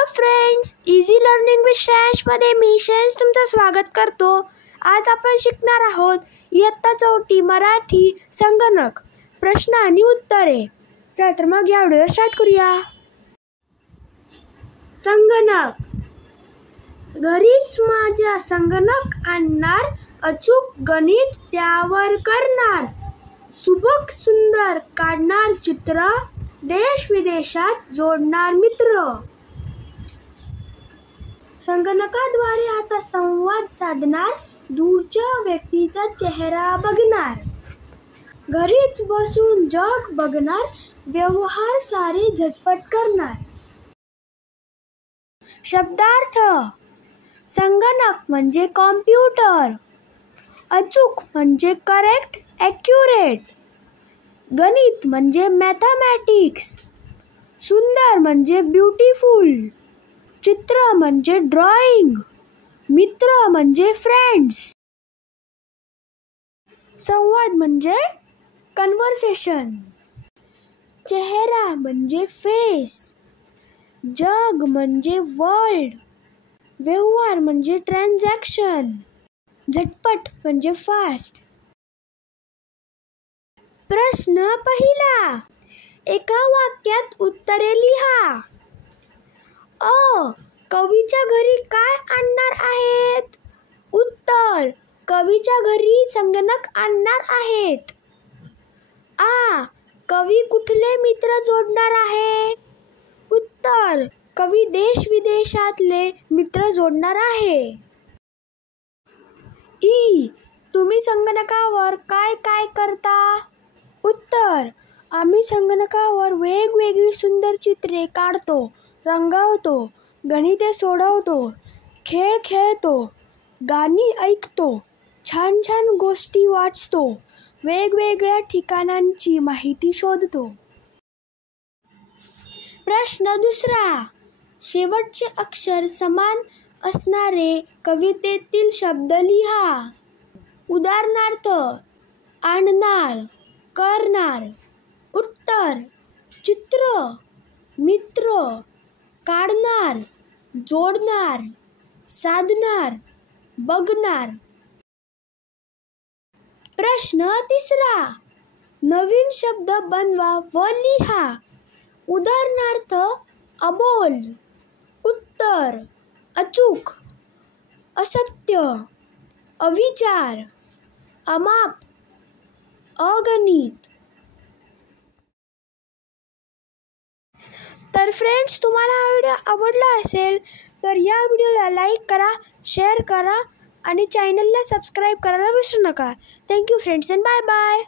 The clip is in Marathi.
Hello friends, easy learning with Shreyansh मध्ये मी श्रेयांश तुमचं स्वागत करतो। आज आपण शिकणार आहोत इयत्ता 4 मराठी संगणक प्रश्न आणि उत्तरे। चला तर मग या व्हिडिओला स्टार्ट करूया। संगणक। घरीच माझ्या संगणक आणणार, अचूक गणित त्यावर करणार, सुबक सुंदर काढणार चित्र, देश विदेशात जोडणार मित्र। संगणकाद्वारे आता संवाद साधणार, दूरच्या व्यक्तीचा चेहरा बघणार, घरीच बसून जग बघणार, व्यवहार सारे झटपट करणार। शब्दार्थ। संगणक म्हणजे कॉम्प्युटर, अचूक म्हणजे करेक्ट, ॲक्युरेट, गणित म्हणजे मॅथमॅटिक्स, सुंदर म्हणजे ब्युटिफुल, चित्र म्हणजे ड्रॉइंग, मित्र म्हणजे फ्रेंड्स, संवाद म्हणजे कन्व्हर्सेशन, चेहरा म्हणजे फेस, जग म्हणजे वर्ल्ड, व्यवहार म्हणजे ट्रान्झॅक्शन, झटपट म्हणजे फास्ट। प्रश्न पहिला, एका वाक्यात उत्तरे लिहा। अ. कवीच्या घरी काय आणणार आहेत? उत्तर, कवीच्या घरी संगणक आणणार आहेत। आ. कवी कुठले मित्र जोडणार आहे? उत्तर, कवी देश विदेशातले मित्र जोडणार आहे। ई. तुम्ही संगणकावर काय काय करता? उत्तर, आम्ही संगणकावर वेगवेगळी सुंदर चित्रे काढतो, रंगवतो, गणिते सोडवतो, खेळ खेळतो, गाणी ऐकतो, छान छान गोष्टी वाचतो, वेगवेगळ्या ठिकाणांची माहिती शोधतो। प्रश्न दुसरा, शेवटचे अक्षर समान असणारे कवितेतील शब्द लिहा। उदाहरणार्थ, आणणार, करणार। उत्तर, चित्र, मित्र, काढणार, जोडणार, साधणार, बघणार। प्रश्न तिसरा, नवीन शब्द बनवा व लिहा। उदाहरणार्थ, अबोल। उत्तर, अचूक, असत्य, अविचार, अमाप, अगणित। तर फ्रेंड्स, तुम्हाला हा व्हिडिओ आवडला असेल तर या व्हिडिओला लाईक करा, शेअर करा आणि चॅनलला सबस्क्राईब करायला विसरू नका। Thank you friends and bye bye.